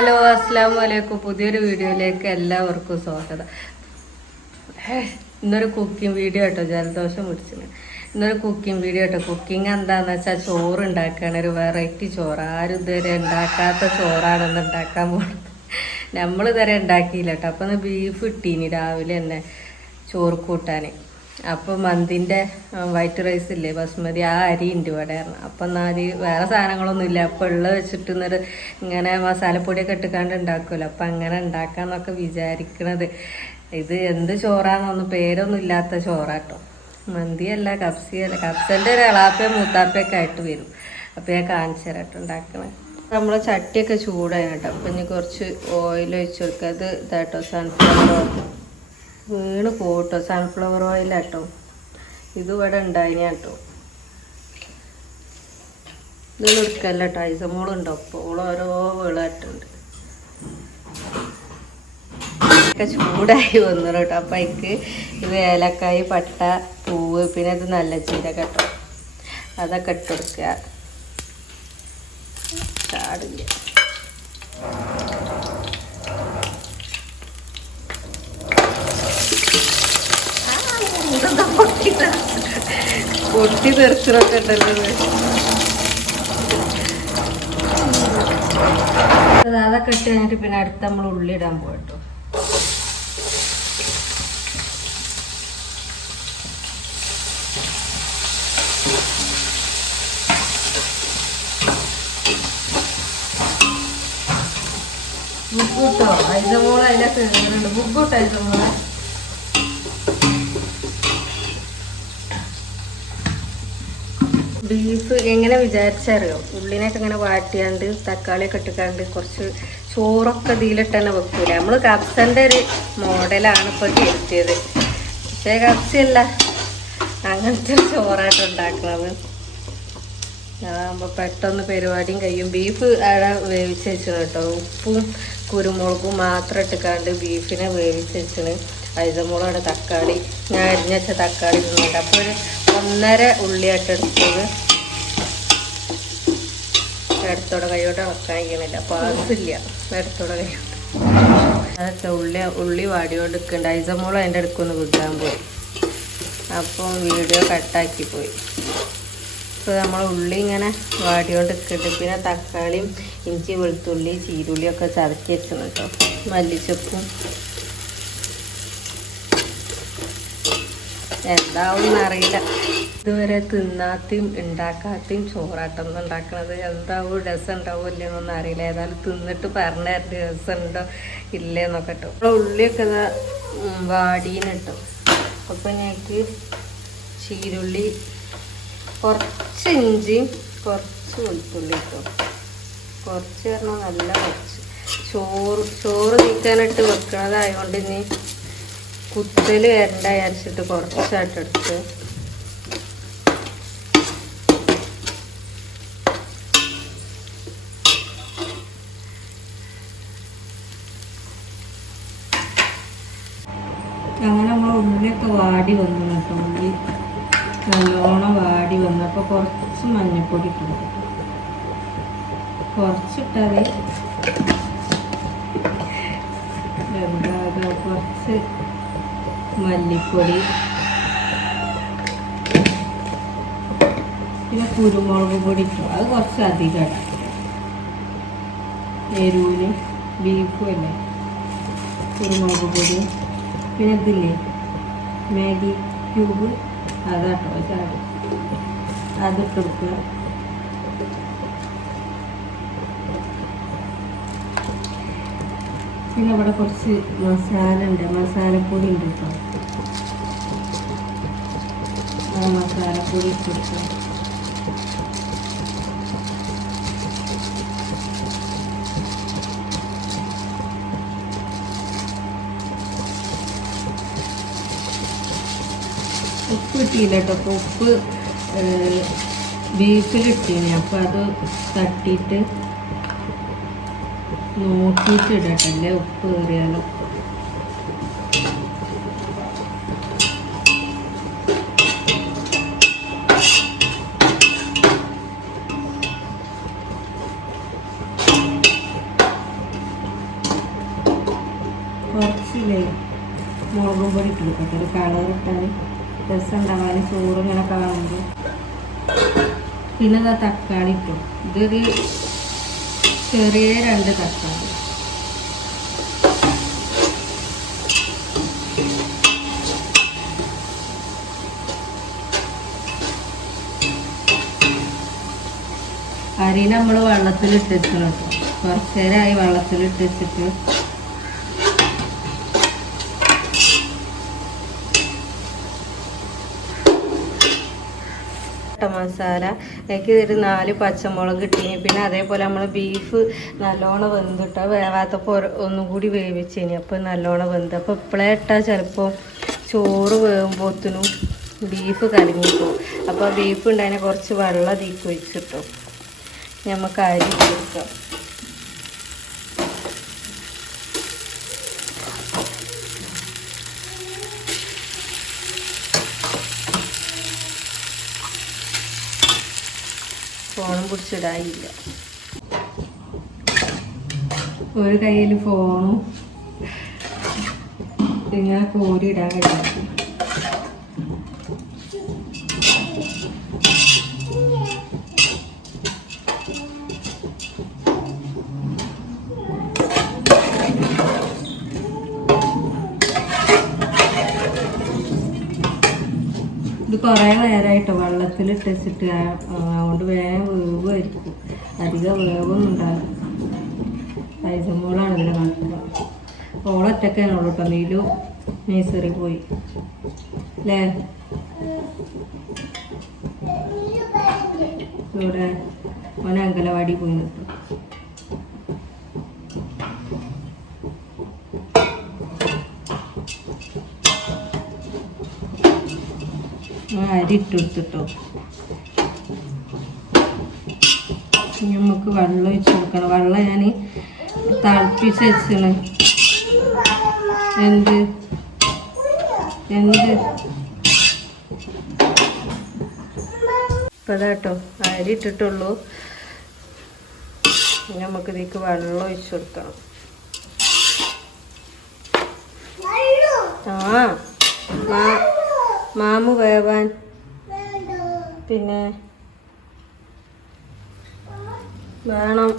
Hello അസ്സാം വലൈക്കും പുതിയൊരു വീഡിയോയിലേക്ക് എല്ലാവർക്കും സ്വാഗതം. ഇന്നൊരു കുക്കിംഗ് വീഡിയോ കേട്ടോ ജലദോഷം പിടിച്ചിന്. ഇന്നൊരു കുക്കിംഗ് വീഡിയോ കേട്ടോ കുക്കിംഗ് എന്താണെന്ന് വെച്ചാൽ ചോറ് ഉണ്ടാക്കുകയാണ് ഒരു വെറൈറ്റി ചോറ്. ആരും ഇതുവരെ ഉണ്ടാക്കാത്ത ചോറാണെന്ന് ഉണ്ടാക്കാൻ പോകുന്നത് നമ്മൾ ഇതുവരെ ഉണ്ടാക്കിയില്ല കേട്ടോ അപ്പം ബീഫ് ഇട്ടീനി രാവിലെ തന്നെ ചോറ് കൂട്ടാൻ അപ്പോൾ മന്തിന്റെ വൈറ്റ് റൈസ് ഇല്ലേ ബസ്മതി ആ അരി ഉണ്ട് ഇവിടെ അപ്പം എന്നാൽ അരി വേറെ സാധനങ്ങളൊന്നും ഇല്ല അപ്പൊ ഉള്ള വെച്ചിട്ട് എന്നിട്ട് ഇങ്ങനെ മസാലപ്പൊടിയൊക്കെ ഇട്ടുക്കാണ്ട് ഉണ്ടാക്കുമല്ലോ അപ്പം അങ്ങനെ ഉണ്ടാക്കാന്നൊക്കെ വിചാരിക്കണത്. ഇത് എന്ത് ചോറാന്നൊന്നും പേരൊന്നും ഇല്ലാത്ത ചോറാട്ടോ. മന്തിയല്ല കപ്സിയല്ല കപ്സന്റെ ഒരു ഇളാപ്പയും മൂത്താപ്പയൊക്കെ ആയിട്ട് വരും. അപ്പൊ ഞാൻ കാണിച്ചു തരാട്ടോ ഉണ്ടാക്കണേ നമ്മൾ ചട്ടിയൊക്കെ ചൂടായി കേട്ടോ. അപ്പം ഇനി കുറച്ച് ഓയിൽ ഒഴിച്ചു കൊടുക്കുക അത് ഇതാട്ടോ സൺഫ്ലവർ വീണ് പോട്ടോ സൺഫ്ലവർ ഓയിലാട്ടോ ഇത് ഇവിടെ ഉണ്ടായിന് കേട്ടോ ഇതൊന്നും എടുക്കല്ല കേട്ടോ ഐസമോളുണ്ടോ അപ്പോൾ ഓരോ വിളായിട്ടുണ്ട് ചൂടായി വന്നു കേട്ടോ അപ്പം എനിക്ക് ഇത് ഏലക്കായ് പട്ട പൂവ് പിന്നെ ഇത് നല്ല ചീര കേട്ടോ അതൊക്കെ ഇട്ട് കൊടുക്കുക ചാടില്ല. പൊട്ടി തെറിച്ചിറൊക്കെ ഉണ്ടല്ലോ അതൊക്കെ ഇട്ട് കഴിഞ്ഞിട്ട് പിന്നെ അടുത്ത് നമ്മൾ ഉള്ളി ഇടാൻ പോകട്ടോ ബുക്കൂട്ടോ ഐസമോൾ അതിന്റെ കയറുന്നുണ്ട് ബുക്കൂട്ടോ ഐസമോളെ ബീഫ് എങ്ങനെ വിചാരിച്ചറിയോ? ഉള്ളിനൊക്കെ ഇങ്ങനെ വാട്ടിയാണ്ട് തക്കാളിയൊക്കെ ഇട്ടിക്കാണ്ട് കുറച്ച് ചോറൊക്കെ ഇതിലിട്ട് തന്നെ വെക്കൂല. നമ്മൾ കപ്സന്റെ ഒരു മോഡലാണ് ഇപ്പോൾ കേട്ടിയത്. പക്ഷേ കപ്സയല്ല അങ്ങനത്തെ ചോറായിട്ട് ഉണ്ടാക്കുന്നത് അതാകുമ്പോൾ പെട്ടെന്ന് പരിപാടിയും കഴിയും. ബീഫ് അവിടെ വേവിച്ച് വെച്ചു കേട്ടോ. ഉപ്പും കുരുമുളകും മാത്രം ഇട്ടിക്കാണ്ട് ബീഫിനെ വേവിച്ച് വെച്ചിന് അരിതമുളകാണ് തക്കാളി. ഞാൻ അരിഞ്ഞ വെച്ച തക്കാളി ഇടുന്നുണ്ട്. അപ്പോൾ ഒരു ഒന്നര ഉള്ളിയായിട്ട് എടുത്തത്. എടുത്തോടെ കൈയോട്ട് ഇളക്കാൻ കഴിയണില്ല അപ്പോൾ ആവശ്യമില്ല എടുത്തോടെ കൈയോട്ട് അതൊക്കെ ഉള്ളി ഉള്ളി വാടിയോണ്ട് നിൽക്കുന്നുണ്ട് ഐസമോൾ അതിന്റെ അടുക്കൊന്ന് കിട്ടാൻ പോയി. അപ്പം വീഡിയോ കട്ടാക്കി പോയി. ഇപ്പോൾ നമ്മൾ ഉള്ളി ഇങ്ങനെ വാടിയോണ്ട് നിൽക്കുന്നുണ്ട് പിന്നെ തക്കാളിയും ഇഞ്ചി വെളുത്തുള്ളി ചീരുള്ളിയൊക്കെ ചതക്കി വെച്ചു കേട്ടോ. മല്ലിച്ചപ്പും എന്താവും അറിയില്ല. ഇതുവരെ തിന്നാത്തയും ഉണ്ടാക്കാത്തയും ചോറാട്ടം ഉണ്ടാക്കണത് എന്താവും? രസം ഉണ്ടാവും ഇല്ലെന്നൊന്നും അറിയില്ല. ഏതായാലും തിന്നിട്ട് പറഞ്ഞ രസമുണ്ടോ ഇല്ലേന്നൊക്കെ കേട്ടോ ഇപ്പോൾ ഉള്ളിയൊക്കെ ഇതാ വാടീന് കേട്ടോ അപ്പം ഞങ്ങൾക്ക് ചീരുള്ളി കുറച്ച് ഇഞ്ചിയും കുറച്ച് വെളുത്തുള്ളി കേട്ടോ കുറച്ച് പറഞ്ഞാൽ നല്ല കുറച്ച്. ചോറ് ചോറ് നീക്കാനിട്ട് വെക്കണതായതുകൊണ്ട് ഇനി കുത്തൽ വരണ്ട അരച്ചിട്ട് കുറച്ചായിട്ട് എടുത്ത്. അങ്ങനെ നമ്മൾ ഉള്ളിയൊക്കെ വാടി വന്നു കേട്ടോ. ഉള്ളി നല്ലോണം വാടി വന്നു. അപ്പോൾ കുറച്ച് മഞ്ഞൾപ്പൊടി ഇട്ടു. കുറച്ചിട്ടത് എന്താ കുറച്ച് മല്ലിപ്പൊടി. പിന്നെ കുരുമുളക് പൊടി ഇട്ടു. അത് കുറച്ച് അധികം എരിവിന് ബീഫും അല്ലേ? കുരുമുളക് പൊടി. പിന്നെ ഇതില്ലേ? മാഗി ക്യൂബ് അതാട്ടോ ചാടും. അതിട്ട് പിന്നെ ഇവിടെ കുറച്ച് മസാല ഉണ്ട്. മസാലപ്പൊടി ഉണ്ട് കേട്ടോ. ആ മസാലപ്പൊടി ഇട്ട് ഉപ്പ് കിട്ടിയില്ല കേട്ടോ. അപ്പോൾ ഉപ്പ് ബീഫിലിട്ടീനി. അപ്പോൾ അത് തട്ടിയിട്ട് നോക്കിയിട്ട് ഇടട്ടല്ലേ ഉപ്പ് കയറിയാലോ? കുറച്ചില്ലേ? മുളകും പൊടി ഇട്ട് കൊടുക്കട്ടെ ഒരു കളർ ഇട്ടാൽ രസം ഉണ്ടാവാൻ ചോറ് ഇങ്ങനെ കാണുമ്പോൾ പിന്നെ തക്കാളി ഇട്ടു. ഇതൊരു ചെറിയ രണ്ട് തക്കാളി. അരി നമ്മൾ വെള്ളത്തിലിട്ട് വെക്കണം കേട്ടോ. കുറച്ച് നേരമായി വെള്ളത്തിലിട്ട് മുട്ട മസാല എനിക്ക് ഒരു നാല് പച്ചമുളക് കിട്ടി പിന്നെ അതേപോലെ നമ്മൾ ബീഫ് നല്ലോണം വെന്തിട്ട വേവാത്തപ്പോൾ ഒന്നും കൂടി വേവിച്ചിനി. അപ്പോൾ നല്ലോണം വെന്ത്. അപ്പോൾ ഇപ്പോഴേ ഇട്ടാൽ ചിലപ്പോൾ ചോറ് വേകുമ്പോഴത്തിനും ബീഫ് കലങ്ങി പോകും അപ്പോൾ ബീഫ് ഉണ്ടായതിനെ കുറച്ച് വെള്ളം തീക്ക് ഒഴിച്ചിട്ടു. നമുക്ക് അരി കൊടുക്കാം. ഫോണും പിടിച്ചിടാനില്ല ഒരു കയ്യിൽ ഫോണും ഇങ്ങനെ കോരിയിടാൻ കഴിയും കുറേ നേരമായിട്ട് വെള്ളത്തിലിട്ട് വെച്ചിട്ട് അതുകൊണ്ട് വേഗം വേവായിരിക്കും അധികം വേവൊന്നും ഉണ്ടാകും പൈസമോളാണ് ഇതിൽ കണക്കുക ഓളൊറ്റക്കാണ് ഉള്ളു കേട്ടോ നീലു നേഴ്സറി പോയി. അല്ലേ ഇവിടെ ഓൻ അങ്കലവാടി പോയി നിൽക്കും അരി ഇട്ടെടുത്തിട്ടോ നമുക്ക് വെള്ളം ഒഴിച്ച് കൊടുക്കണം. വെള്ളം ഞാൻ തിളപ്പിച്ച് വെച്ചാണ്. എന്ത്? എന്ത്? ഇപ്പതാട്ടോ അരി ഇട്ടിട്ടുള്ളൂ നമുക്ക് ഇതിക്ക് വെള്ളം ഒഴിച്ച് കൊടുക്കണം. ആ. മാ മാമു വേവാൻ. പിന്നെ വേണം.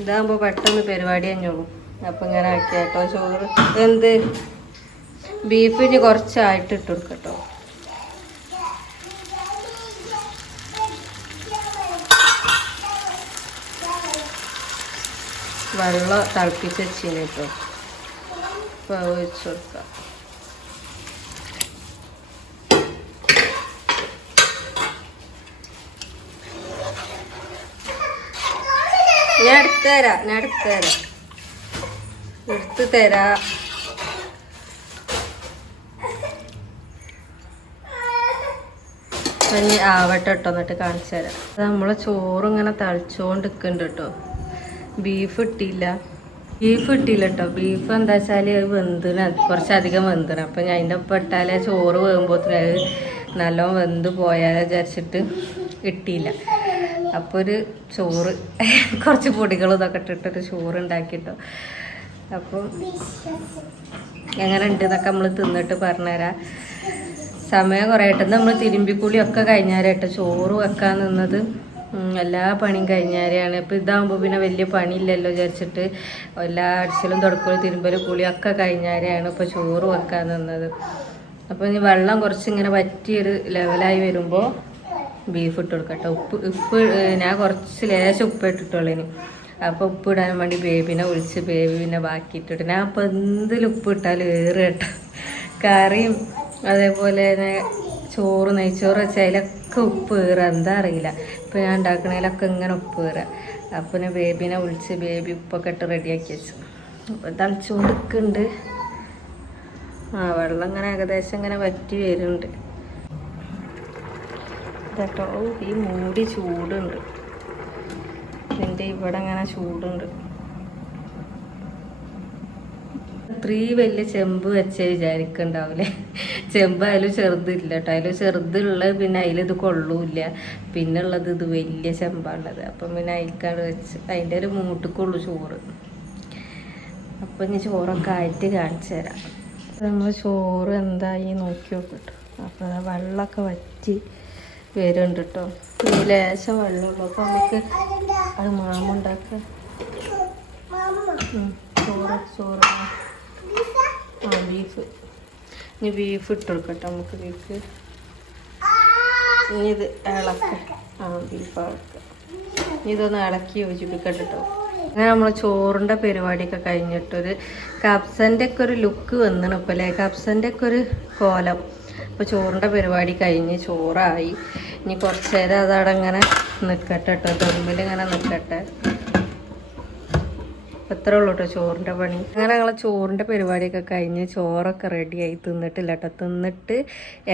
ഇതാകുമ്പോൾ പെട്ടെന്ന് പരിപാടി കഴിഞ്ഞോളും അപ്പം ഇങ്ങനെ ആക്കിയാട്ടോ ചോറ്. എന്ത്? ബീഫിന് കുറച്ചായിട്ട് ഇട്ടു കൊടുക്കട്ടോ. വെള്ളം തിളപ്പിച്ച് വെച്ചിന് കേട്ടോ അപ്പോൾ ഒഴിച്ച് കൊടുക്കാം. ഞാൻ എടുത്തു തരാം ഞാൻ എടുത്തു തരാം. എടുത്തു ആവട്ടെ കേട്ടോ എന്നിട്ട് കാണിച്ചു തരാം. നമ്മളെ ചോറ് ഇങ്ങനെ തളിച്ചോണ്ട് നിൽക്കുന്നുണ്ട് കേട്ടോ ബീഫ് ഇട്ടില്ല. ബീഫ് ഇട്ടില്ല കേട്ടോ ബീഫ് എന്താ വെച്ചാൽ അത് വെന്തിന് കുറച്ചധികം വെന്തിന് അപ്പം ഞാൻ അതിന്റെ ഒപ്പം ഇട്ടാലേ ചോറ് വേകുമ്പോഴത്തേന് അത് നല്ലോണം വെന്ത് പോയാലോ വിചാരിച്ചിട്ട് ഇട്ടില്ല. അപ്പോൾ ഒരു ചോറ് കുറച്ച് പൊടികളും ഇതൊക്കെ ഇട്ടിട്ടൊരു ചോറ് ഉണ്ടാക്കിട്ടോ. അപ്പം എങ്ങനെ ഉണ്ട് എന്നൊക്കെ നമ്മൾ തിന്നിട്ട് പറഞ്ഞുതരാം സമയം കുറേ ആയിട്ട് നമ്മൾ തിരുമ്പിക്കൂളിയൊക്കെ ഒക്കെ കഴിഞ്ഞാരായിട്ട് ചോറ് വെക്കാൻ നിന്നത്. എല്ലാ പണിയും കഴിഞ്ഞാരെയാണ്. ഇപ്പം ഇതാകുമ്പോൾ പിന്നെ വലിയ പണിയില്ലല്ലോ വിചാരിച്ചിട്ട്. എല്ലാ അടിച്ചിലും തുടക്കലും തിരുമ്പലും കുളിയൊക്കെ കഴിഞ്ഞാരെയാണ് ഇപ്പോൾ ചോറ് വെക്കാൻ നിന്നത്. അപ്പോൾ ഇനി വെള്ളം കുറച്ച് ഇങ്ങനെ വറ്റിയൊരു ലെവലായി വരുമ്പോൾ ബീഫ് ഇട്ട് കൊടുക്കട്ടെ. ഉപ്പ് ഉപ്പ് ഞാൻ കുറച്ച് ലേശം ഉപ്പ് ഇട്ടിട്ടുള്ളൂ ഇനി. അപ്പോൾ ഉപ്പ് ഇടാൻ വേണ്ടി ബേബിനെ വിളിച്ച് ബേബി പിന്നെ ബാക്കി ഇട്ടിട്ട്. ഞാൻ അപ്പോൾ എന്തിൽ ഉപ്പ് ഇട്ടാലും ഏറെ കേട്ടോ. കറിയും അതേപോലെ തന്നെ ചോറ് നെയ്ച്ചോറ് വെച്ചാൽ അതിലൊക്കെ ഉപ്പ് ഏറെ. എന്താ അറിയില്ല. ഇപ്പം ഞാൻ ഉണ്ടാക്കണേലൊക്കെ ഇങ്ങനെ ഉപ്പ് കയറുക അപ്പം ഞാൻ ബേബിനെ വിളിച്ച് ബേബി ഉപ്പൊക്കെ ഇട്ട് റെഡിയാക്കി വെച്ചു. അപ്പം തളിച്ചുകൊണ്ടിരിക്കുന്നുണ്ട് ആ വെള്ളം ഇങ്ങനെ ഏകദേശം ഇങ്ങനെ വറ്റി വരുന്നുണ്ട്. കേട്ടോ ഈ മൂടി ചൂടുണ്ട്. എന്റെ ഇവിടെ ഇങ്ങനെ ചൂടുണ്ട്. ത്രീ വലിയ ചെമ്പ് വെച്ചേ വിചാരിക്കണ്ടാവൂലേ? ചെമ്പ് ആയാലും ചെറുതില്ല കേട്ടോ അതിൽ ചെറുതുള്ളത് പിന്നെ അതിലിത് കൊള്ളൂല്ല. പിന്നെ ഉള്ളത് ഇത് വലിയ ചെമ്പാണുള്ളത് അപ്പം പിന്നെ അതിൽക്കാട് വെച്ച് അതിന്റെ ഒരു മൂട്ടിക്കുള്ളൂ ചോറ്. അപ്പം ഇനി ചോറൊക്കെ ആയിട്ട് കാണിച്ചു തരാം. നമ്മൾ ചോറ് എന്തായി നോക്കി നോക്കിട്ടോ. അപ്പോൾ വെള്ളമൊക്കെ വറ്റി വരുന്നുണ്ട് കേട്ടോ ലേശം വെള്ളമുള്ളൂ അപ്പോൾ നമുക്ക് അത് മാമുണ്ടാക്ക ചോറ് ചോറ്. ആ ബീഫ്. ഇനി ബീഫ് ഇട്ട് കൊടുക്കട്ടെ നമുക്ക് ബീഫ് ഇനി ഇത് ഇളക്ക. ആ ബീഫ് ഇളക്ക. ഇനി ഇതൊന്ന് ഇളക്കി യോജിപ്പിക്കട്ടെ കേട്ടോ അങ്ങനെ നമ്മൾ ചോറിന്റെ പരിപാടിയൊക്കെ കഴിഞ്ഞിട്ടൊരു കപ്സന്റെ ഒക്കെ ഒരു ലുക്ക് വന്നിന് ഇപ്പോൾ അല്ലേ? കപ്സന്റെ ഒക്കെ ഒരു കോലം. അപ്പോൾ ചോറിന്റെ പരിപാടി കഴിഞ്ഞ് ചോറായി. ഇനി കുറച്ച് നേരം അതവിടെ ഇങ്ങനെ നിൽക്കട്ടെ കേട്ടോ ദമ്മിൽ ഇങ്ങനെ നിൽക്കട്ടെ എത്ര ഉള്ളൂ കേട്ടോ ചോറിന്റെ പണി. അങ്ങനെ ഞങ്ങളെ ചോറിന്റെ പരിപാടിയൊക്കെ കഴിഞ്ഞ് ചോറൊക്കെ റെഡിയായി തിന്നിട്ടില്ല കേട്ടോ തിന്നിട്ട്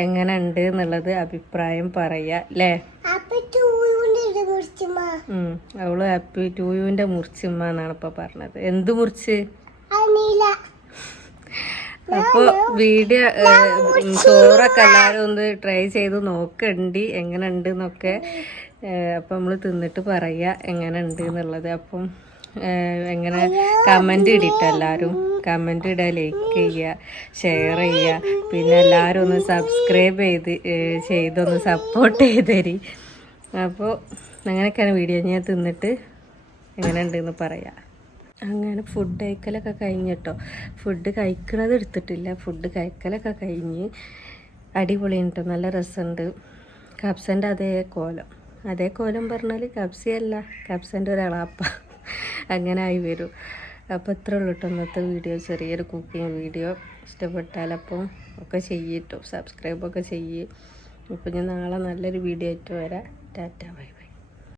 എങ്ങനെ ഉണ്ട് എന്നുള്ളത് അഭിപ്രായം പറയാ അല്ലേ. അവൾ ഹാപ്പി ടൂയുവിന്റെ മുറിച്ചിമ്മ എന്നാണ് ഇപ്പൊ പറഞ്ഞത്. എന്ത് മുറിച്ച്? അപ്പൊ വീഡിയോ ചോറൊക്കെ എല്ലാരും ഒന്ന് ട്രൈ ചെയ്ത് നോക്കണ്ടി എങ്ങനെ ഉണ്ട് എന്നൊക്കെ അപ്പൊ നമ്മൾ തിന്നിട്ട് പറയാ എങ്ങനെ ഉണ്ട് എന്നുള്ളത്. അപ്പം എങ്ങനെ കമന്റ് ഇടിട്ട എല്ലാവരും കമന്റ് ഇടുക ലൈക്ക് ചെയ്യുക ഷെയർ ചെയ്യുക പിന്നെ എല്ലാവരും ഒന്ന് സബ്സ്ക്രൈബ് ചെയ്ത് ചെയ്തൊന്ന് സപ്പോർട്ട് ചെയ്ത് തരി അപ്പോൾ അങ്ങനെയൊക്കെയാണ് വീഡിയോ ഞാൻ തിന്നിട്ട് എങ്ങനെ ഉണ്ടെന്ന് പറയാം. അങ്ങനെ ഫുഡ് കഴിക്കലൊക്കെ കഴിഞ്ഞിട്ടോ. ഫുഡ് കഴിക്കണത് എടുത്തിട്ടില്ല. ഫുഡ് കഴിക്കലൊക്കെ കഴിഞ്ഞ് അടിപൊളി കേട്ടോ നല്ല രസമുണ്ട് കപ്സന്റെ അതേ കോലം. അതേ കോലം പറഞ്ഞാൽ കപ്സിയല്ല കപ്സന്റെ ഒരളാപ്പ അങ്ങനെ ആയി വരും. അപ്പോൾ ഇത്ര ഉള്ളൂ കേട്ടോ ഇന്നത്തെ വീഡിയോ. ചെറിയൊരു കുക്കിംഗ് വീഡിയോ. ഇഷ്ടപ്പെട്ടാലപ്പം ഒക്കെ ചെയ്യട്ടോ സബ്സ്ക്രൈബൊക്കെ ചെയ്യും. അപ്പോൾ ഞാൻ നാളെ നല്ലൊരു വീഡിയോ ആയിട്ട് വരാം. Tata bye.